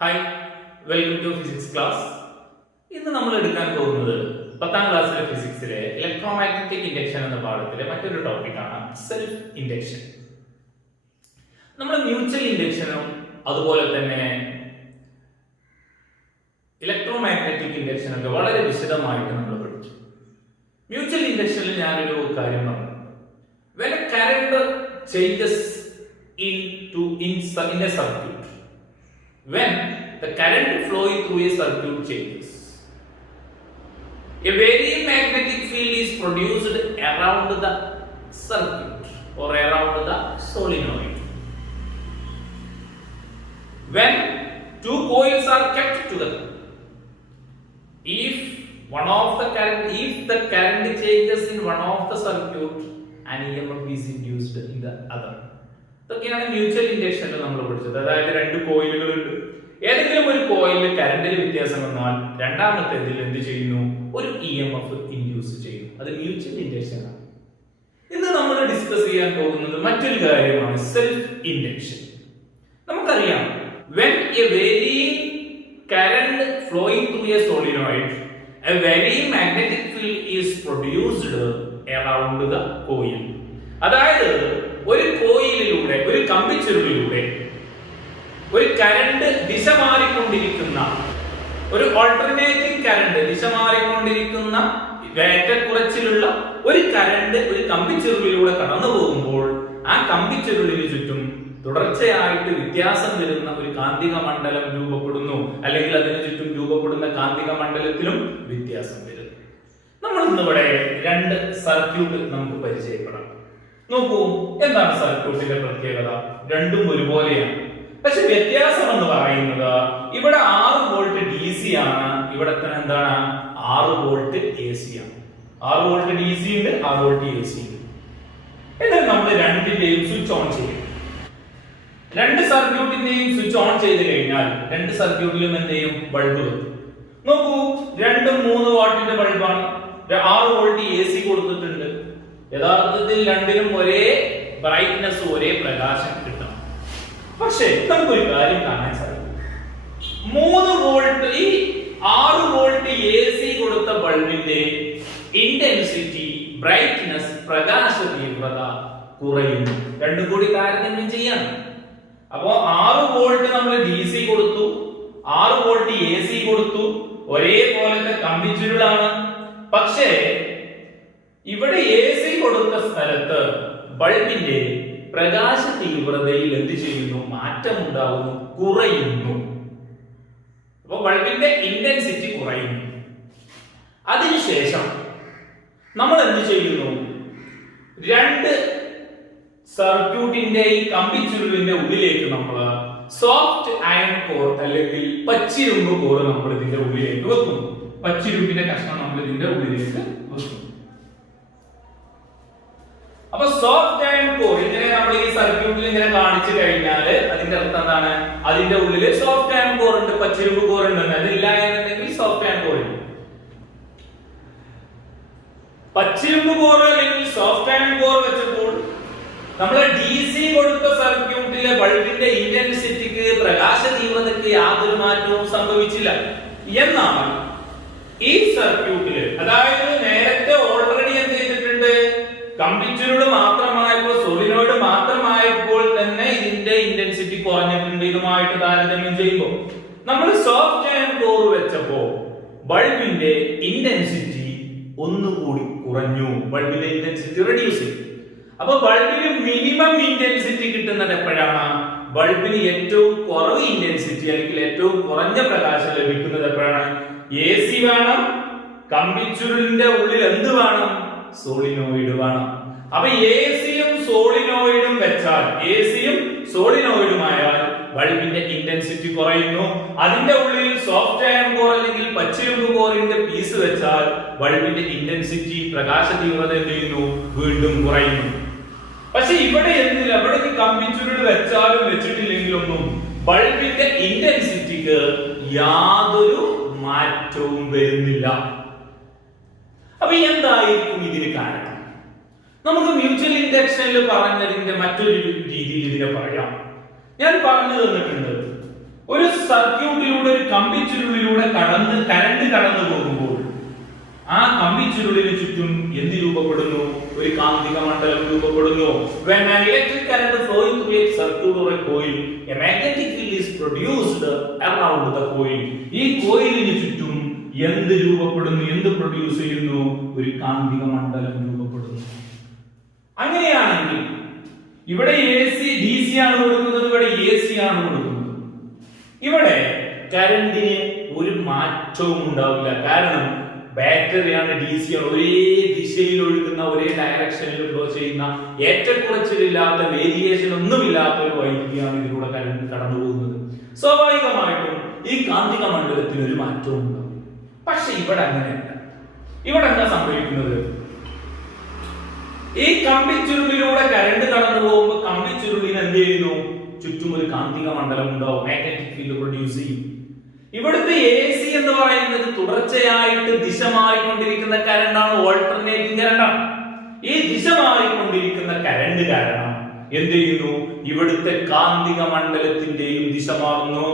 Hi, welcome to physics class. ഇന്ന് നമ്മൾ എടുക്കാൻ പോകുന്നത് 10ാം ക്ലാസ്സിലെ ഫിസിക്സിലെ ഇലക്ട്രോമാഗ്നറ്റിക് ഇൻഡക്ഷൻ എന്ന പാഠത്തിലെ മറ്റൊരു ടോപ്പിക്കാണ് സെൽഫ് ഇൻഡക്ഷൻ. നമ്മൾ മ്യൂച്വൽ ഇൻഡക്ഷനും അതുപോലെ തന്നെ ഇലക്ട്രോമാഗ്നറ്റിക് ഇൻഡക്ഷനൊക്കെ വളരെ വിശദമായിട്ട് നമ്മൾ പഠിച്ചു. മ്യൂച്വൽ ഇൻഡക്ഷനിൽ ഞാനൊരു കാര്യം പറഞ്ഞു. when a current changes in a circuit, when the current flowing through a circuit changes, a varying magnetic field is produced around the circuit or around the solenoid. When two coils are kept together, if the current changes in one of the circuit, an EMF is induced in the other. ഇതൊക്കെയാണ് mutual ഇൻഡക്ഷനിൽ നമ്മൾ പഠിച്ചത്. അതായത് രണ്ട് കോയിലുകളുണ്ട്. ഏതെങ്കിലും ഒരു കോയിലിൽ കറണ്ടിൽ വ്യത്യാസം വന്നാൽ രണ്ടാമത്തേതിൽ എന്ത് ചെയ്യുന്നു? ഒരു EMF ഇൻഡ്യൂസ് ചെയ്യുന്നു. അത് മ്യൂച്വൽ ഇൻഡക്ഷൻ ആണ്. ഇന്ന് നമ്മൾ ഡിസ്കസ് ചെയ്യാൻ പോകുന്നത് മറ്റൊരു കാര്യമാണ് സെൽഫ് ഇൻഡക്ഷൻ. നമുക്കറിയാം, when a varying current flowing through a solenoid, a varying magnetic field is produced around the coil. അതായത് ഒരു കോയിലിലൂടെ, ഒരു കമ്പിച്ചുരുളിലൂടെ ഒരു കറണ്ട് ദിശ മാറിക്കൊണ്ടിരിക്കുന്ന, ഒരു ഓൾട്ടർനേറ്റിംഗ് കറണ്ട് ദിശ മാറിക്കൊണ്ടിരിക്കുന്ന ഏറ്റക്കുറച്ചിലുള്ള ഒരു കറണ്ട് ഒരു കമ്പിച്ചുരുളിലൂടെ കടന്നു പോകുമ്പോൾ ആ കമ്പിച്ചുരുളിന് ചുറ്റും തുടർച്ചയായിട്ട് വ്യത്യാസം വരുന്ന ഒരു കാന്തിക മണ്ഡലം രൂപപ്പെടുന്നു, അല്ലെങ്കിൽ അതിനു ചുറ്റും രൂപപ്പെടുന്ന കാന്തിക മണ്ഡലത്തിലും വ്യത്യാസം വരുന്നു. നമ്മൾ ഇന്നിവിടെ രണ്ട് സർക്യൂട്ട് നമുക്ക് പരിചയപ്പെടാം. നോക്കൂ, എന്താണ് സർക്യൂട്ടിന്റെ പ്രത്യേകത? രണ്ടും ഒരുപോലെയാണ്. പക്ഷെ വ്യത്യാസം എന്ന് പറയുന്നത്, ഇവിടെ 6 വോൾട്ട് DC ആണ്, ഇവിടെ തന്നെ എന്താണ് 6 വോൾട്ട് AC ആണ്. 6 വോൾട്ട് DC ഉണ്ട്, 6 വോൾട്ട് AC ഉണ്ട്. എന്നാൽ നമ്മൾ രണ്ടിന്റെയും സ്വിച്ച് ഓൺ ചെയ്യും. രണ്ട് സർക്യൂട്ടിന്റെയും സ്വിച്ച് ഓൺ ചെയ്ത് കഴിഞ്ഞാൽ രണ്ട് സർക്യൂട്ടിലും എന്ത് ചെയ്യും? ബൾബ് കത്തും. നോക്കൂ, രണ്ടും 3 വാട്ടിന്റെ ബൾബാണ്. 6 വോൾട്ട് AC കൊടുത്തിട്ടുണ്ട്. യഥാർത്ഥത്തിൽ രണ്ടിനും ഒരേ ബ്രൈറ്റ്നസ്, ഒരേ പ്രകാശം കിട്ടണം. പക്ഷേ നമുക്കൊരു കാര്യം കാണാൻ സാധിക്കും. 3 വോൾട്ട് ഈ 6 വോൾട്ട് AC കൊടുത്ത ബൾബിന്റെ ഇന്റൻസിറ്റി, ബ്രൈറ്റ്നസ്, പ്രകാശ തീവ്രത കുറയുന്നു. രണ്ടും കൂടി താരതമ്യം ചെയ്യണം. അപ്പോ 6 വോൾട്ട് നമ്മൾ DC കൊടുത്തു, 6 വോൾട്ട് AC കൊടുത്തു, ഒരേപോലത്തെ കമ്പിച്ചുരുളാണ്. പക്ഷേ ഇവിടെ AC കൊടുത്ത സ്ഥലത്ത് ബൾബിന്റെ പ്രകാശ തീവ്രതയിൽ എന്ത് ചെയ്യുന്നു? മാറ്റം ഉണ്ടാകുന്നു, കുറയുന്നു. അപ്പൊ ബൾബിന്റെ ഇന്റൻസിറ്റി കുറയുന്നു. അതിനുശേഷം നമ്മൾ എന്ത് ചെയ്യുന്നു? രണ്ട് സർക്യൂട്ടിന്റെ ഈ കമ്പിച്ചുരുളിന്റെ ഉള്ളിലേക്ക് നമ്മൾ സോഫ്റ്റ് അയൺ കോർ അല്ലെങ്കിൽ പച്ചിരുമ്പ് കോർ നമ്മൾ ഇതിന്റെ ഉള്ളിലേക്ക് വെക്കുന്നു. പച്ചിരുമ്പിന്റെ കഷ്ണം നമ്മൾ ഇതിന്റെ ഉള്ളിലേക്ക് വെക്കുന്നു. അപ്പൊ സോഫ്റ്റ് അയൺ കോർ ഇങ്ങനെ നമ്മൾ ഈ സർക്യൂട്ടിൽ ഇങ്ങനെ കാണിച്ചു കഴിഞ്ഞാൽ അതിന്റെ അർത്ഥം എന്താണ്? അതിന്റെ ഉള്ളിൽ സോഫ്റ്റ് അയൺ കോർ ഉണ്ട്, പച്ചിരുമ്പ് കോർ ഉണ്ട്. അതില്ല എന്നുണ്ടെങ്കിൽ സോഫ്റ്റ് അയൺ കോർ ഇല്ല. പച്ചിരുമ്പ് കോർ അല്ലെങ്കിൽ സോഫ്റ്റ് അയൺ കോർ വെച്ചപ്പോൾ നമ്മൾ DC കൊടുത്ത സർക്യൂട്ടിലെ ബൾബിന്റെ ഇന്റൻസിറ്റിക്ക്, പ്രകാശ തീവ്രതയ്ക്ക് യാതൊരു മാറ്റവും സംഭവിച്ചില്ല. എന്നാൽ ഈ സർക്യൂട്ടില്, അതായത് നേരത്തെ ഓൾറെഡി എന്ത് ചെയ്തിട്ടുണ്ട്? കമ്പിച്ചുരുള് മാത്രമായപ്പോൾ, സോളിനോയിഡ് മാത്രമായപ്പോൾ തന്നെ ഇതിന്റെ ഇന്റൻസിറ്റി കുറഞ്ഞിട്ടുണ്ട്. ഇതുമായിട്ട് താരതമ്യം ചെയ്യുമ്പോൾ നമ്മൾ സോഫ്റ്റ് അയൺ കോർ വെച്ചപ്പോ ബൾബിന്റെ ഇന്റൻസിറ്റി ഒന്നുകൂടി കുറഞ്ഞു. ബൾബിന്റെ ഇന്റൻസിറ്റി റെഡ്യൂസ് ചെയ്തു. അപ്പൊ ബൾബിന് മിനിമം ഇന്റൻസിറ്റി കിട്ടുന്നത് എപ്പോഴാണ്? ബൾബിന് ഏറ്റവും കുറവ് ഇന്റൻസിറ്റി അല്ലെങ്കിൽ ഏറ്റവും കുറഞ്ഞ പ്രകാശം ലഭിക്കുന്നത് എപ്പോഴാണ്? AC വേണം, കമ്പിച്ചുരുളിന്റെ ഉള്ളിൽ എന്ത് വേണം? സോളിനോയിഡ് വേണം. അപ്പൊ ACയും സോളിനോയിഡും വെച്ചാൽ, ACയും സോളിനോയിഡുമായാൽ ബൾബിന്റെ ഇന്റൻസിറ്റി കുറയുന്നു. അതിന്റെ ഉള്ളിൽ സോഫ്റ്റ് അയൺ കോർ അല്ലെങ്കിൽ പച്ചിരുമ്പ് കോറിന്റെ പീസ് വെച്ചാൽ ബൾബിന്റെ ഇന്റൻസിറ്റി, പ്രകാശ തീവ്രത എന്ത് ചെയ്യുന്നു? വീണ്ടും കുറയുന്നു. പക്ഷെ ഇവിടെ എന്തില്ല? ഇവിടെ കമ്പിച്ചുരുൾ വെച്ചാലും വെച്ചിട്ടില്ലെങ്കിലൊന്നും ബൾബിന്റെ ഇന്റൻസിറ്റിക്ക് യാതൊരു മാറ്റവും വരുന്നില്ല. അപ്പൊ എന്തായിരിക്കും ഇതിന് കാരണം? നമുക്ക് മ്യൂച്വൽ ഇൻഡക്ഷനിൽ പറഞ്ഞതിന്റെ മറ്റൊരു രീതിയിൽ ഇതിനെ പറയാം. ഞാൻ പറഞ്ഞു തന്നിട്ടുണ്ട്, ഒരു സർക്യൂട്ടിലൂടെ ഒരു കമ്പിച്ചുരുളിലൂടെ കറണ്ട് കടന്നു പോകുമ്പോൾ ആ കമ്പിച്ചുരുളിന് ചുറ്റും എന്ത് രൂപപ്പെടുന്നു? ഒരു കാന്തിക മണ്ഡലം രൂപപ്പെടുന്നു. When an electric current flowing through a circuit or a coil, a magnetic field is produced around the coil. ഈ കോയിലിന് ചുറ്റും എന്ത് രൂപപ്പെടുന്നു? എന്ത് പ്രൊഡ്യൂസ് ചെയ്യുന്നു? ഒരു കാന്തിക മണ്ഡലം രൂപപ്പെടുന്നു. അങ്ങനെയാണെങ്കിൽ ഇവിടെ AC DC ആണ് കൊടുക്കുന്നത്, ഇവിടെ AC ആണ് കൊടുക്കുന്നത്. ഇവിടെ കറണ്ടിന് ഒരു മാറ്റവും ഉണ്ടാവില്ല. കാരണം ബാറ്ററിയാണ്, DC ആണ്, ഒരേ ദിശയിൽ ഒഴുകുന്ന, ഒരേ ഡയറക്ഷനിൽ ഫ്ലോ ചെയ്യുന്ന, ഏറ്റക്കുറച്ചിലില്ലാത്ത, വേരിയേഷൻ ഒന്നുമില്ലാത്ത ഒരു വൈദ്യുതിയാണ് ഇതിലൂടെ കറണ്ട് കടന്നു പോകുന്നത്. സ്വാഭാവികമായിട്ടും ഈ കാന്തിക മണ്ഡലത്തിന് ഒരു മാറ്റവും ഉണ്ടാവും. പക്ഷെ ഇവിടെ അങ്ങനെയല്ല. ഇവിടെ എന്താ സംഭവിക്കുന്നത്? ഈ കമ്പിച്ചുരുളിലൂടെ കറണ്ട് കടന്നു പോകുമ്പോൾ കമ്പിച്ചുരുളിന് എന്ത് ചെയ്യുന്നു? ചുറ്റും ഒരു കാന്തിക മണ്ഡലം ഉണ്ടാവും, മാഗ്നറ്റിക് ഫീൽഡ് പ്രൊഡ്യൂസ് ചെയ്യും. ഇവിടുത്തെ AC എന്ന് പറയുന്നത് തുടർച്ചയായിട്ട് ദിശ മാറിക്കൊണ്ടിരിക്കുന്ന കറണ്ടാണ്, ഓൾട്ടർനേറ്റിംഗ് കറണ്ടാണ്. ഈ ദിശ മാറിക്കൊണ്ടിരിക്കുന്ന കറണ്ട് കാരണം എന്ത് ചെയ്യുന്നു? ഇവിടുത്തെ കാന്തിക മണ്ഡലത്തിന്റെയും ദിശ മാറുന്നു.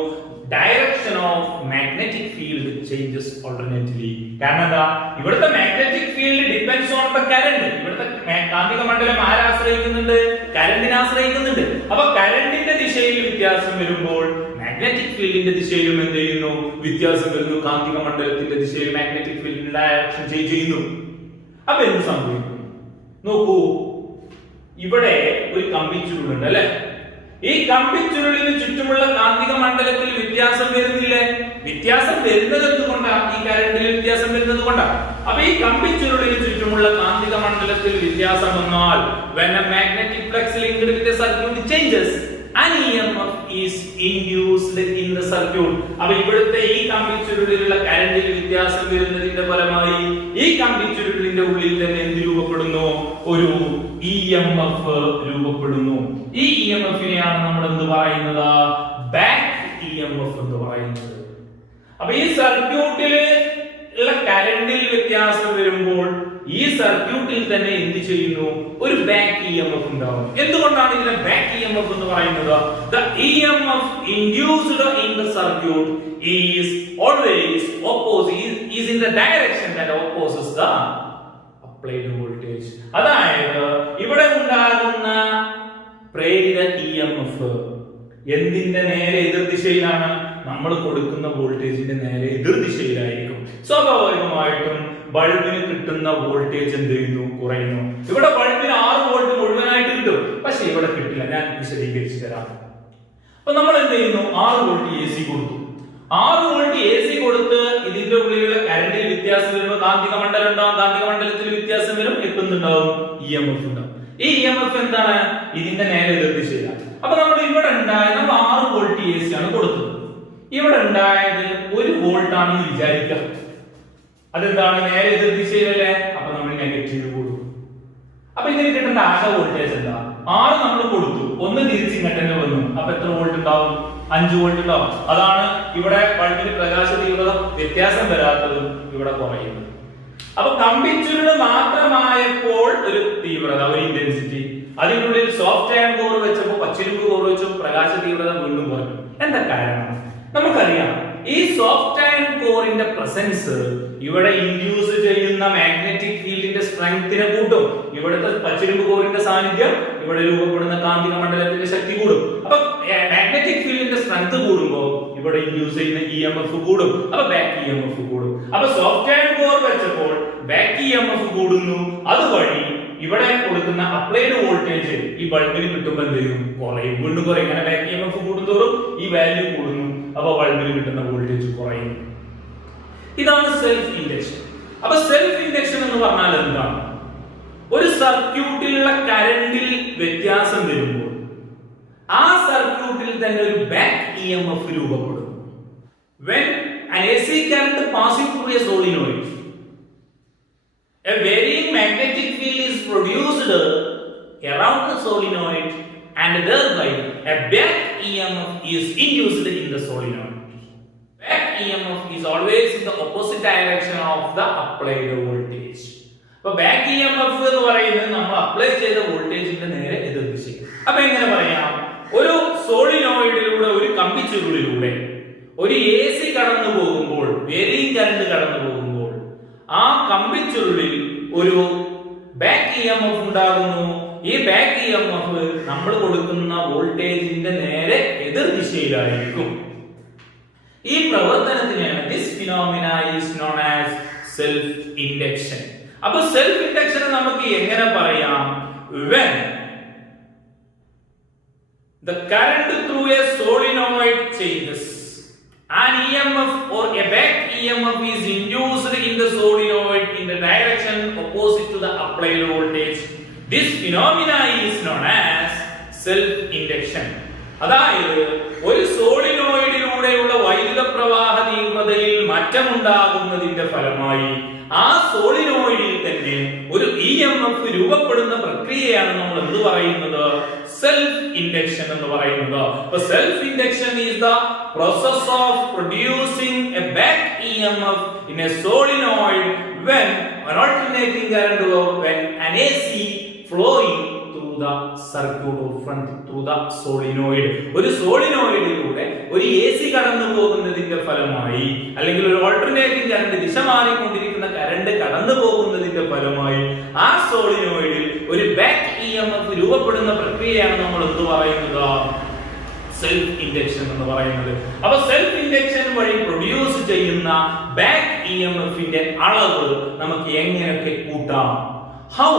Direction of magnetic field changes alternately. കാരണം എന്താ? ഇവിടുത്തെ magnetic field depends on the current. ഇവിടുത്തെ കാന്തിക മണ്ഡലം ആരെ ആശ്രയിക്കുന്നുണ്ട്? കറണ്ടിനെ ആശ്രയിക്കുന്നുണ്ട്. അപ്പൊ കറണ്ടിന്റെ ദിശയിൽ വ്യത്യാസം വരുമ്പോൾ മാഗ്നറ്റിക് ഫീൽഡിന്റെ ദിശയിലും എന്ത് ചെയ്യുന്നു? വ്യത്യാസം വരുന്നു. കാന്തിക മണ്ഡലത്തിന്റെ ദിശയിൽ മാഗ്നറ്റിക് ഫീൽഡിന്റെ ഡയറക്ഷൻ ചേഞ്ച് ചെയ്യുന്നു. അപ്പൊ എന്ത് സംഭവിക്കും? നോക്കൂ, ഇവിടെ ഒരു കമ്പിച്ചുരുളുണ്ട് അല്ലെ? ഈ കമ്പിച്ചുരുളിന് ചുറ്റുമുള്ള കാന്തിക മണ്ഡലത്തിൽ വ്യത്യാസം വരുന്നില്ലേ? വ്യത്യാസം വരുന്നത് എന്തുകൊണ്ടാണ്? ഈ കറണ്ടിൽ വ്യത്യാസം വരുന്നത് കൊണ്ടാണ്. അപ്പൊ ഈ കമ്പിച്ചുരുളിന് ചുറ്റുമുള്ള കാന്തിക മണ്ഡലത്തിൽ വ്യത്യാസം വന്നാൽ when a magnetic flux linked with a circuit changes, an EMF is induced in the circuit. അപ്പൊ ഇവിടുത്തെ ഈ കമ്പിച്ചുരുളിലുള്ള കറണ്ടിൽ വ്യത്യാസം വരുന്നതിന്റെ ഫലമായി ഈ കമ്പിച്ചുരുളിന്റെ ഉള്ളിൽ തന്നെ എന്ത് രൂപപ്പെടുന്നു? ഒരു EMF രൂപപ്പെടുന്നു. ഈ EMF-നെയാണ് നമ്മൾ എന്ത് പറയുന്നത്? ബാക്ക് EMF എന്ന് പറയുന്നത്. അപ്പൊ ഈ സർക്യൂട്ടിൽ ഉള്ള കറണ്ടിൽ വ്യത്യാസം വരുമ്പോൾ ഈ സർക്യൂട്ടിൽ തന്നെ എന്ത് ചെയ്യുന്നു? ഒരു ബാക്ക് EMF ഉണ്ടാവും. എന്തുകൊണ്ടാണ് ഇതിനെ ബാക്ക് EMF എന്ന് പറയുന്നത്? The EMF induced in the circuit is always opposite, is in the direction that opposes the applied voltage. അതായത് ഇവിടെ ഉണ്ടാകുന്ന പ്രേരിത EMF എന്തിന്റെ നേരെ എതിർദിശയിലാണ്? നമ്മൾ കൊടുക്കുന്ന വോൾട്ടേജിന്റെ നേരെ എതിർദിശയിലായിരിക്കും. സ്വാഭാവികമായിട്ടും ബൾബിന് കിട്ടുന്ന വോൾട്ടേജ് എന്ത് ചെയ്യുന്നു? കുറയുന്നു. ഇവിടെ ബൾബിന് 6 വോൾട്ട് മുഴുവനായിട്ട് കിട്ടും, പക്ഷെ ഇവിടെ കിട്ടില്ല. ഞാൻ വിശദീകരിച്ചു തരാം. അപ്പൊ നമ്മൾ എന്ത് ചെയ്യുന്നു? 6 വോൾട്ട് AC കൊടുത്തു. 6 വോൾട്ട് AC കൊടുത്ത് ഇതിന്റെ ഉള്ളിലുള്ള കറണ്ടിൽ വ്യത്യാസം വരുമ്പോൾ കാന്തിക മണ്ഡലം ഉണ്ടാവും. കാന്തിക മണ്ഡലത്തിൽ വ്യത്യാസം വരും, എത്തുന്നുണ്ടാവും, EMF ഉണ്ടാവും. ഈ EMF എന്താണ്? ഇതിന്റെ നേരെ എതിർദിശയിലാണ്. അപ്പൊ നമ്മൾ ഇവിടെ ഉണ്ടായത്, നമ്മൾ 6 വോൾട്ട് AC ആണ് കൊടുത്തത്. ഇവിടെ ഉണ്ടായത് 1 വോൾട്ട് ആണെന്ന് വിചാരിക്കുക. അതെന്താണ്? നേരെ എതിർദിശയിലല്ലേ? അപ്പൊ നമ്മൾ നെഗറ്റീവ് കൊടുക്കും. അപ്പൊ ഇതിന് കിട്ടേണ്ട ആകെ വോൾട്ടേജ് എന്താ? 6 നമ്മൾ കൊടുത്തു, 1 തിരിച്ച് ഇങ്ങോട്ട് വന്നു. അപ്പൊ എത്ര വോൾട്ട് ഉണ്ടാവും? 5 വോൾട്ട് ഉണ്ടാവും. അതാണ് ഇവിടെ ബൾബിന് പ്രകാശ തീവ്രത വ്യത്യാസം വരാത്തതും ഇവിടെ കുറയുന്നത്. അപ്പൊ കമ്പിച്ചുരുള് മാത്രമായപ്പോൾ ഒരു തീവ്രത, ഒരു ഇന്റൻസിറ്റി, അതിനുള്ളിൽ സോഫ്റ്റ് അയൺ കോർ വെച്ചപ്പോൾ, പച്ചിരുമ്പ് കോർ വെച്ചപ്പോൾ പ്രകാശ തീവ്രത വീണ്ടും കുറഞ്ഞു. എന്താ കാരണം? നമുക്കറിയാം, ഈ സോഫ്റ്റ് അയൺ കോറിന്റെ പ്രസൻസ് ഇവിടെ ഇൻഡ്യൂസ് ചെയ്യുന്ന മാഗ്നറ്റിക് ഫീൽഡിന്റെ സ്ട്രെങ്തിനെ കൂട്ടും. ഇവിടുത്തെ പച്ചിരുമ്പ് കോറിന്റെ സാന്നിധ്യം ഇവിടെ രൂപപ്പെടുന്ന കാന്തിക മണ്ഡലത്തിന്റെ ശക്തി കൂടും. അപ്പൊ മാഗ്നറ്റിക് ഫീൽഡിന്റെ സ്ട്രെങ്ത് കൂടുമ്പോൾ ഇവിടെ ഇൻഡ്യൂസ് ചെയ്യുന്ന EMF കൂടും. അപ്പൊ ബാക്ക് EMF കൂടും. അപ്പൊ സോഫ്റ്റ് അയൺ കോർ വെച്ചപ്പോൾ ബാക്ക് EMF കൂടുന്നു. അതുവഴി ഇവിടെ കൊടുക്കുന്ന അപ്ലൈഡ് വോൾട്ടേജ് ഈ ബൾബിന് കിട്ടുമ്പോൾ എന്ത് ചെയ്യും? കുറയും, വീണ്ടും കുറയും. ഇങ്ങനെ ബാക്ക് EMF കൂടുന്തോറും ഈ വാല്യൂ കൂടുന്നു. അപ്പൊ ബൾബിന് കിട്ടുന്ന വോൾട്ടേജ് കുറയുന്നു. ഇതാണ് സെൽഫ് ഇൻഡക്ഷൻ. അപ്പൊ സെൽഫ് ഇൻഡക്ഷൻ എന്ന് പറഞ്ഞാൽ എന്താണ്? ഒരു സർക്യൂട്ടിലുള്ള കറണ്ടിൽ വ്യത്യാസം വരുമ്പോൾ ആ സർക്യൂട്ടിൽ തന്നെ ഒരു ബാക്ക് EMF രൂപപ്പെടും. When an AC current passing through a solenoid, a varying magnetic field is produced around the solenoid and thereby a back EMF is induced in the solenoid. Back EMF is always in the opposite direction of the applied voltage. So back EMF എന്ന് പറയുന്നത് നമ്മൾ apply ചെയ്ത വോൾട്ടേജിന്റെ നേരെ എതിർദിശയിൽ. അപ്പൊ എങ്ങനെ പറയാം? ഒരു സോളിനോയിഡിലൂടെ, ഒരു കമ്പിച്ചുരുളിലൂടെ ഒരു AC കടന്നു പോകുമ്പോൾ, വേരിയിങ് കറന്റ് കടന്നു പോകുമ്പോൾ ആ കമ്പിച്ചുരുളിൽ ഒരു ബാക്ക് EMF ഉണ്ടാകുന്നു. ഈ ബാക്ക് EMF നമ്മൾ കൊടുക്കുന്ന വോൾട്ടേജിന്റെ നേരെ എതിർ ദിശയിലായിരിക്കും. ഈ പ്രവർത്തനത്തിനാണ് this phenomena is known as self induction. അപ്പോൾ സെൽഫ് ഇൻഡക്ഷൻ നമുക്ക് എങ്ങനെ പറയാം? when the current through a solenoid changes, an EMF or a back EMF is induced in the solenoid in the direction opposite to the applied voltage. This phenomena is known as self induction. അതായത് ഒരു സോളിനോയിഡിലൂടെയുള്ള വൈദ്യുത പ്രവാഹ തീവ്രതയിൽ മാറ്റമുണ്ടാകുന്നതിന്റെ ഫലമായി ആ സോളിനോയിഡിൽ തന്നെ ഒരു EMF രൂപപ്പെടുന്ന പ്രക്രിയയാണ് നമ്മൾ എന്ത് പറയുന്നത്? സെൽഫ് ഇൻഡക്ഷൻ എന്ന് പറയുന്നത്. അപ്പോൾ self induction is the process of producing A back EMF in a solenoid when an alternating current or when an AC flowing through the circuit or through the solenoid. ഒരു സോളിനോയിഡിലൂടെ ഒരു AC കടന്നു പോകുന്നതിന്റെ ഫലമായി, അല്ലെങ്കിൽ ഒരു ഓൾട്ടർനേറ്റിംഗ് കറന്റ്, ദിശ മാറിക്കൊണ്ടിരിക്കുന്ന current കടന്നു പോകുന്നതിന്റെ ഫലമായി ആ സോളിനോയിഡിൽ ഒരു ബാക്ക് EMF രൂപപ്പെടുന്ന പ്രക്രിയയാണ് നമ്മൾ എന്ത് പറയുന്നത്? സെൽഫ് ഇൻഡക്ഷൻ എന്ന് പറയുന്നത്. അപ്പോൾ സെൽഫ് ഇൻഡക്ഷൻ വഴി പ്രൊഡ്യൂസ് ചെയ്യുന്ന ബാക്ക് EMFന്റെ അളവ് നമുക്ക് എങ്ങനെയൊക്കെ കൂട്ടാം? How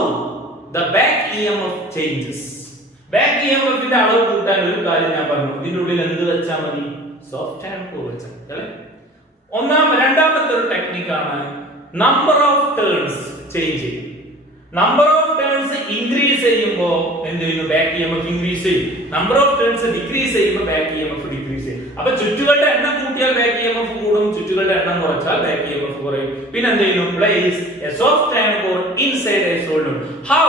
the back EMF changes. Back EMFന്റെ അളവ് കൂട്ടാൻ ഒരു കാര്യം ഞാൻ പറഞ്ഞു. ഇതിന്റെ ഉള്ളിൽ എന്ത് വെച്ചാൽ മതി? സോഫ്റ്റ് ആൻഡ് കോർ വെച്ചാൽ അല്ലേ? രണ്ടാമത്തെ ഒരു ടെക്നിക്കാണ് നമ്പർ ഓഫ് ടേൺസ് ചേഞ്ച് ചെയ്യും. നമ്പർ ഓഫ് ടേൺസ് ഇൻക്രീസ് ചെയ്യുമ്പോൾ എന്ത് ചെയ്യുന്നു? ബാക്ക് EMF ഇൻക്രീസ് ചെയ്യും. നമ്പർ ഓഫ് ടേൺസ് ഡിക്രീസ് ചെയ്യുമ്പോൾ ബാക്ക് EMF ഡിക്രീസ് ചെയ്യും. അപ്പൊ ചുറ്റുകളുടെ എണ്ണം കൂട്ടിയാൽ ബാക്ക് EMF കൂടും, ചുറ്റുകളുടെ എണ്ണം കുറച്ചാൽ ബാക്ക് EMF കുറയും. പിന്നെ എന്ത് ചെയ്യുന്നു? Place A soft and core inside A solenoid. How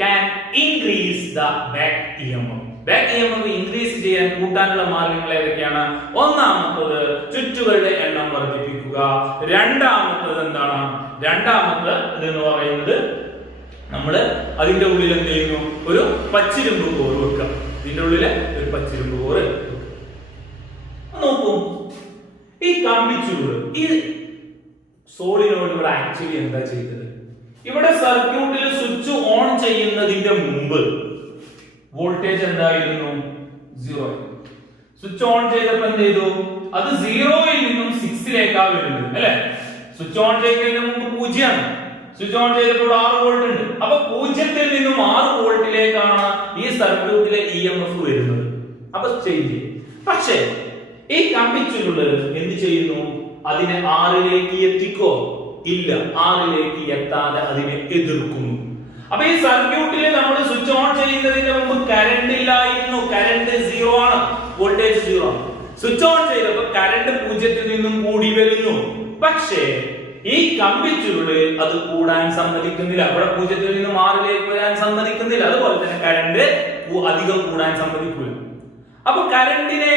can increase the back EMF? Back EMF increase ചെയ്യാൻ കൂട്ടാനുള്ള മാർഗങ്ങൾ ഏതൊക്കെയാണ്? ഒന്നാമത്തത് ചുറ്റുകളുടെ എണ്ണം വർദ്ധിപ്പിക്കുക. രണ്ടാമത്തത് എന്താണ്? രണ്ടാമത്തത് എന്ന് പറയുന്നത് നമ്മൾ അതിന്റെ ഉള്ളിൽ എന്ത് ചെയ്യുന്നു? ഒരു പച്ചിരുമ്പ് കോർ വെക്കുക. ഇതിന്റെ ഉള്ളില് ഒരു പച്ചിരുമ്പ് കോർ നോക്കൂ. ഈ കമ്പിച്ചുരുള്, ഈ സോളിനോയിഡ് ഇവിടെ ആക്ച്വലി എന്താ ചെയ്തത്? ഇവിടെ സർക്യൂട്ടിൽ സ്വിച്ച് ഓൺ ചെയ്യുന്നതിന്റെ മുമ്പ് വോൾട്ടേജ് എന്തായിരുന്നു? 0. സ്വിച്ച് ഓൺ ചെയ്തപ്പോൾ എന്ത് ചെയ്തു? അത് 0യിൽ നിന്നും 6ലേക്കാണ് വരുന്നത് അല്ലെ? സ്വിച്ച് ഓൺ ചെയ്യുന്നതിന് മുമ്പ് 0 ആണ്. സ്വിച്ച് ഓൺ ചെയ്തപ്പോൾ 6 വോൾട്ട് ഉണ്ട്. അപ്പൊ 0ൽ നിന്നും 6 വോൾട്ടിലേക്കാണ് ഈ സർക്യൂട്ടിലെ EMF വരുന്നത്. അപ്പൊ ചേഞ്ച് ചെയ്യും. പക്ഷേ ഈ കമ്പിച്ചുരുള് എന്ത് ചെയ്യുന്നു? അതിനെ 6ലേക്ക് എത്തിക്കോ? ഇല്ല, 6ലേക്ക് എത്താതെ അതിനെ എതിർക്കുന്നു. അപ്പൊ ഈ സർക്യൂട്ടിൽ നമ്മൾ സ്വിച്ച് ഓൺ ചെയ്യുന്നതിന് മുമ്പ് കറണ്ട് ഇല്ലായിരുന്നു. കറണ്ട് 0 ആണ്, വോൾട്ടേജ് 0 ആണ്. സ്വിച്ച് ഓൺ ചെയ്തപ്പോൾ കറണ്ട് 0ൽ നിന്നും കൂടി വരുന്നു. പക്ഷേ ഈ കമ്പിച്ചുരുള് അത് കൂടാൻ സമ്മതിക്കുന്നില്ല. അവിടെ 0ൽ നിന്നും 6ലേക്ക് വരാൻ സമ്മതിക്കുന്നില്ല. അതുപോലെ തന്നെ കറണ്ട് അധികം കൂടാൻ സമ്മതിക്കില്ല. അപ്പൊ കറണ്ടിനെ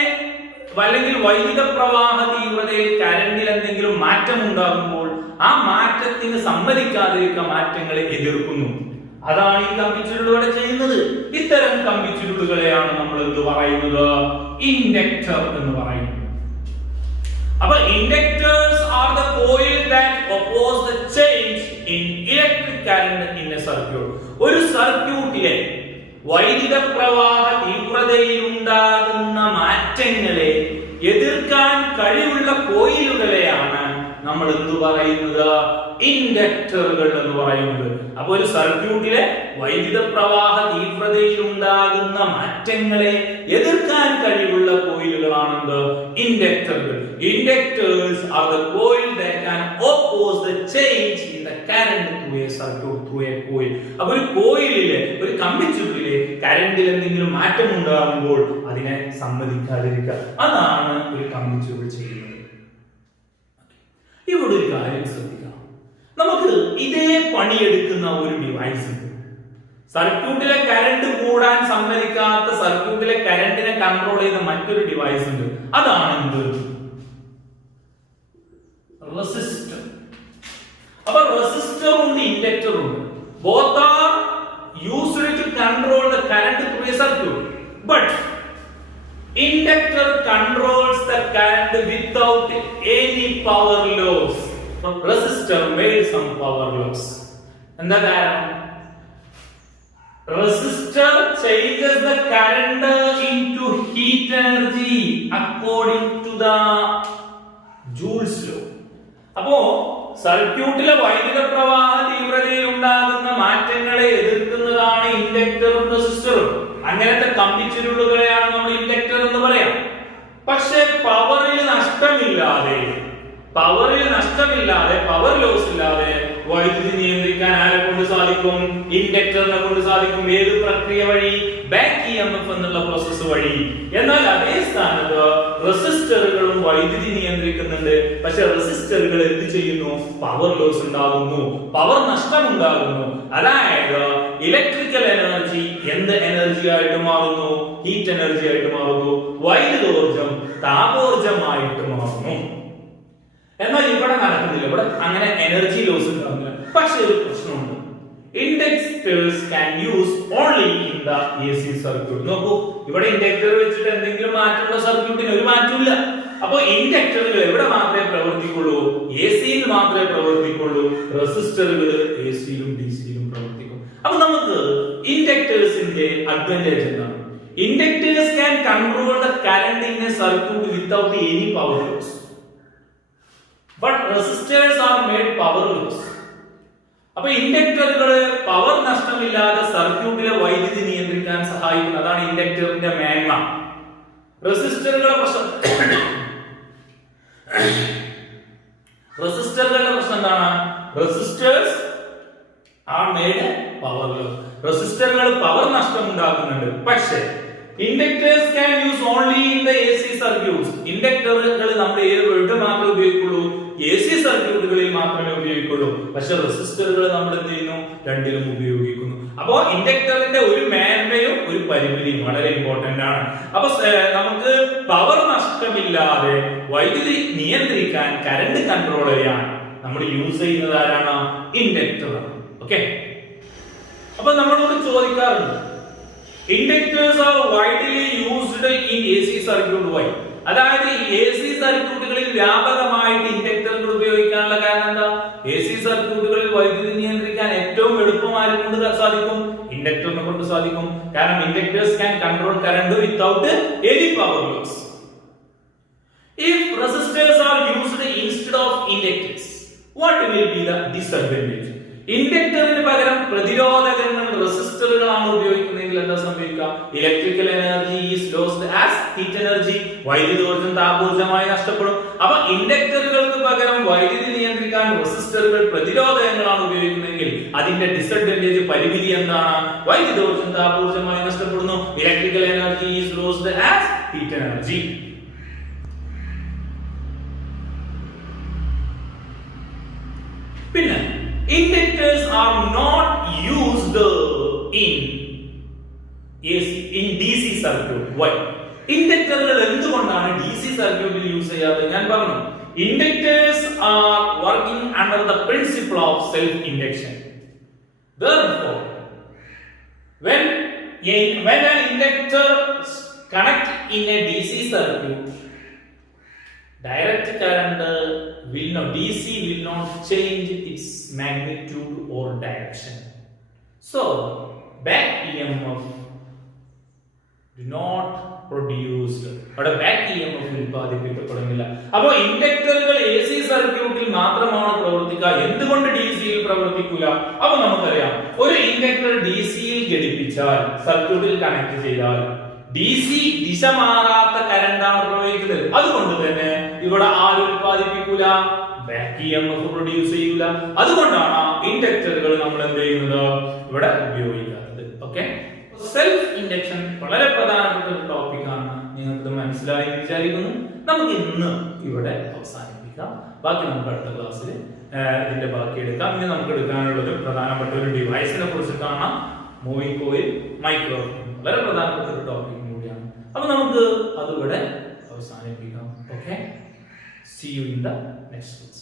അല്ലെങ്കിൽ വൈദ്യുത പ്രവാഹ തീവ്രതയിൽ കറണ്ടിൽ എന്തെങ്കിലും മാറ്റം ഉണ്ടാകുമ്പോൾ ആ മാറ്റത്തിന് സമ്മതിക്കാതിരിക്കുക, മാറ്റങ്ങളെ എതിർക്കുന്നു. അതാണ് ഈ കമ്പിച്ചുരുളുകളെ ചെയ്യുന്നത്. ഇത്തരം കമ്പിച്ചുരുളുകളെയാണ് നമ്മൾ എന്ത് പറയുന്നത്? ഇൻഡക്ടർ എന്ന് പറയുന്നത്. അപ്പൊ inductors are the coil that oppose the change in electric current in a circuit. ഒരു സർക്യൂട്ടിലെ വൈദ്യുത പ്രവാഹ തീവ്രതയിൽ ഉണ്ടാകുന്ന മാറ്റങ്ങളെ എതിർക്കാൻ കഴിവുള്ള കോയിലുകളെയാണ് നമ്മൾ എന്ത് പറയുന്നത്? ഇൻഡക്ടറുകൾ എന്ന് പറയുന്നത്. അപ്പൊ ഒരു സർക്യൂട്ടിലെ വൈദ്യുത പ്രവാഹ തീവ്രതയിൽ ഉണ്ടാകുന്ന മാറ്റങ്ങളെ എതിർക്കാൻ കഴിവുള്ള കോയിലുകളാണെന്ത്? ഇൻഡക്ടറുകൾ. Inductors are the coil that can oppose the change in the current through a circuit through a coil. അപ്പൊ ഒരു കോയിലിലെ, ഒരു കമ്പിച്ചുരുളിലെ കറന്റിൽ എന്തെങ്കിലും മാറ്റം ഉണ്ടാകുമ്പോൾ അതിനെ സമ്മതിക്കാതിരിക്കുക. അതാണ് ഒരു കമ്പിച്ചുരുൾ ചെയ്യുന്നത്. ഇവിടെ ഒരു കാര്യം ശ്രദ്ധിക്കണം. നമുക്ക് ഇതേ പണിയെടുക്കുന്ന ഒരു ഡിവൈസ് ഉണ്ട്. സർക്യൂട്ടിലെ കറണ്ട് കൂടാൻ സമ്മതിക്കാത്ത, സർക്യൂട്ടിലെ കറണ്ടിനെ കൺട്രോൾ ചെയ്യുന്ന മറ്റൊരു ഡിവൈസ് ഉണ്ട്. അതാണ് എന്ത്? റെസിസ്റ്റർ. അപ്പൊ റെസിസ്റ്റർ ഉണ്ട്, ഇൻഡക്ടർ ഉണ്ട്. Both are used to control the current through a circuit. But that without any power loss resistor made some power loss. എന്താ കാരണം? Resistor changes the current into heat energy according to the Joule's law. അപ്പോ സർക്യൂട്ടിലെ വൈദ്യുത പ്രവാഹ തീവ്രതയിൽ ഉണ്ടാകുന്ന മാറ്റങ്ങളെ എതിർക്കുന്നതാണ് ഇൻഡക്ടറും റെസിസ്റ്ററും. അങ്ങനത്തെ കമ്പിച്ചുരുളുകളെയാണ് നമ്മൾ ഇൻഡക്ടർ എന്ന് പറയാം. പക്ഷേ പവറിൽ നഷ്ടമില്ലാതെ പവർ ലോസ് ഇല്ലാതെ വൈദ്യുതി നിയന്ത്രിക്കാൻ ആരെ കൊണ്ട് സാധിക്കും? ഇൻഡക്ടറിനെ കൊണ്ട് സാധിക്കും. ഏത് പ്രക്രിയ വഴി? ബാക്ക് EMF എന്നുള്ള പ്രോസസ് വഴി. എന്നാൽ അതേ സ്ഥാനത്ത് റെസിസ്റ്ററുകളും വൈദ്യുതി നിയന്ത്രിക്കുന്നുണ്ട്. പക്ഷെ റെസിസ്റ്ററുകൾ എന്ത് ചെയ്യുന്നു? പവർ ലോസ് ഉണ്ടാകുന്നു, പവർ നഷ്ടം ഉണ്ടാകുന്നു. അതായത് ഇലക്ട്രിക്കൽ എനർജി എന്ത് എനർജി ആയിട്ട് മാറുന്നു? ഹീറ്റ് എനർജി ആയിട്ട് മാറുന്നു. വൈദ്യുതോർജം താപോർജമായിട്ട് മാറുന്നു. എന്നാൽ ഇവിടെ നടക്കുന്നില്ല. ഇവിടെ അങ്ങനെ എനർജി ലോസ് ഉണ്ടാകുന്നില്ല. പക്ഷെ ഒരു പ്രശ്നമുണ്ട്. Inductors can use only in the AC circuit. നോക്കൂ, ഇവിടെ ഇൻഡക്ടർ വെച്ചിട്ട് എന്തെങ്കിലും മാറ്റമുള്ള സർക്യൂട്ടിന് ഒരു മാറ്റമില്ല. അപ്പൊ ഇൻഡക്ടറുകൾ എവിടെ മാത്രമേ പ്രവർത്തിക്കുള്ളൂ? AC-യിൽ മാത്രമേ പ്രവർത്തിക്കുള്ളൂ. റെസിസ്റ്ററുകൾ AC-യിലും DC-യിലും പ്രവർത്തിക്കും. അപ്പൊ നമുക്ക് ഇൻഡക്ടേഴ്സിന്റെ അഡ്വാൻറ്റേജ് എന്താണ്? Inductors can control the current in a circuit without any power loss. But resistors are made powerless. അപ്പൊ ഇൻഡക്ടറുകൾ പവർ നഷ്ടമില്ലാതെ സർക്യൂട്ടിലെ വൈദ്യുതി നിയന്ത്രിക്കാൻ സഹായിക്കുന്നു. അതാണ് ഇൻഡക്ടറിന്റെ മേന്മ. റെസിസ്റ്ററുകളുടെ പ്രശ്നം എന്താണ്? Resistors are made powerless. റെസിസ്റ്ററുകൾ പവർ നഷ്ടം ഉണ്ടാക്കുന്നുണ്ട്. പക്ഷേ inductors can use only in the AC circuits. ഇൻഡക്ടറുകൾ നമ്മൾ എവിടെ മാത്രമേ ഉപയോഗിക്കുള്ളൂ? AC സർക്യൂട്ടുകളിൽ മാത്രമേ ഉപയോഗിക്കുള്ളൂ. പക്ഷെ റെസിസ്റ്ററുകൾ നമ്മൾ എന്ത് ചെയ്യുന്നു? രണ്ടിലും ഉപയോഗിക്കുന്നു. അപ്പോ ഇൻഡക്ടറിന്റെ ഒരു മേന്മയും ഒരു പരിമിതിയും വളരെ ഇമ്പോർട്ടന്റ് ആണ്. അപ്പൊ നമുക്ക് പവർ നഷ്ടമില്ലാതെ വൈദ്യുതി നിയന്ത്രിക്കാൻ, കറണ്ട് കൺട്രോൾ ചെയ്യാൻ നമ്മൾ യൂസ് ചെയ്യുന്നത് ആരാണ്? ഇൻഡക്ടർ. ഓക്കെ, അപ്പൊ നമ്മളോട് ചോദിക്കാറുണ്ട്, inductors are widely used in AC circuit. Why? അതായത് AC സർക്യൂട്ടുകളിൽ വ്യാപകമായിട്ട് ഇൻഡക്ടറുകൾ ഉപയോഗിക്കാനുള്ള കാരണം എന്താ? AC സർക്യൂട്ടുകളിൽ വൈദ്യുതി നിയന്ത്രിക്കാൻ ഏറ്റവും എളുപ്പം ആരെ കൊണ്ട് സാധിക്കും? ഇൻഡക്ടറിനെ കൊണ്ട് സാധിക്കും. കാരണം inductors can control current without any power loss. If resistors are used instead of inductors, what will be the disadvantage? ഇൻഡക്ടറിന് പകരം പ്രതിരോധകങ്ങൾ, റെസിസ്റ്ററുകളാണ് ഉപയോഗിക്കുന്നതെങ്കിൽ എന്താ സംഭവിക്കുക? Electrical energy is lost as heat energy. വൈദ്യുതോർജ്ജം താപോർജ്ജമായി നഷ്ടപ്പെടും. അപ്പൊ ഇൻഡക്ടറുകൾക്ക് പകരം വൈദ്യുതി നിയന്ത്രിക്കാൻ റെസിസ്റ്ററുകൾ, പ്രതിരോധകങ്ങളാണ് ഉപയോഗിക്കുന്നതെങ്കിൽ അതിന്റെ ഡിസഡ്വാൻറ്റേജ്, പരിമിതി എന്താണ്? വൈദ്യുതോർജ്ജം താപോർജ്ജമായി നഷ്ടപ്പെടുന്നു. Electrical energy is lost as heat energy. പിന്നെ Inductors are not used in DC circuit. Why? ഇൻഡക്ടറുകൾ എന്തുകൊണ്ടാണ് DC സർക്യൂട്ടിൽ യൂസ് ചെയ്യാത്തത്? ഞാൻ പറഞ്ഞു, inductors are working under the principle of self induction. Therefore, when an inductor connect in a DC circuit, direct current DC will not change its magnitude or direction. So, back EMF do not produced. അവിടെ back EMF ഉൽപ്പാദിപ്പിക്കപ്പെടുന്നില്ല. അപ്പോൾ ഇൻഡക്ടറുകൾ AC സർക്യൂട്ടിൽ മാത്രമാണ് പ്രവർത്തിക്കുക. എന്തുകൊണ്ട് DCയിൽ പ്രവർത്തിക്കില്ല? അപ്പോൾ നമുക്കറിയാം, ഒരു ഇൻഡക്ടർ DCയിൽ ഘടിപ്പിച്ചാൽ, സർക്യൂട്ടിൽ കണക്ട് ചെയ്താൽ DC ദിശ മാറാത്ത കറണ്ടാണ് പ്രവഹിക്കുന്നത്. അതുകൊണ്ട് തന്നെ ഇവിടെ ആര് ഉൽപ്പാദിപ്പിക്കൂല? ബാക്ക് EMF പ്രൊഡ്യൂസ് ചെയ്യൂല. അതുകൊണ്ടാണ് ഇൻഡക്ടറുകൾ നമ്മൾ എന്ത് ചെയ്യുന്നത്? ഇവിടെ ഉപയോഗിക്കാത്തത്. ഓക്കെ, സെൽഫ് ഇൻഡക്ഷൻ വളരെ പ്രധാനപ്പെട്ട ഒരു ടോപ്പിക്കാണ്. നിങ്ങൾക്ക് മനസ്സിലായി വിചാരിക്കുന്നു. നമുക്ക് ഇന്ന് ഇവിടെ അവസാനിപ്പിക്കാം. ബാക്കി നമുക്ക് അടുത്ത ക്ലാസ്സിൽ ഇതിന്റെ ബാക്കി എടുക്കാം. ഇനി നമുക്ക് എടുക്കാനുള്ളത് പ്രധാനപ്പെട്ട ഒരു ഡിവൈസിനെ കുറിച്ച് കാണാം. Moving coil, microphone. വളരെ പ്രധാനപ്പെട്ട ഒരു ടോപ്പിക് കൂടിയാണ്. അപ്പൊ നമുക്ക് അതിവിടെ അവസാനിപ്പിക്കാം. Okay, see you in the next class.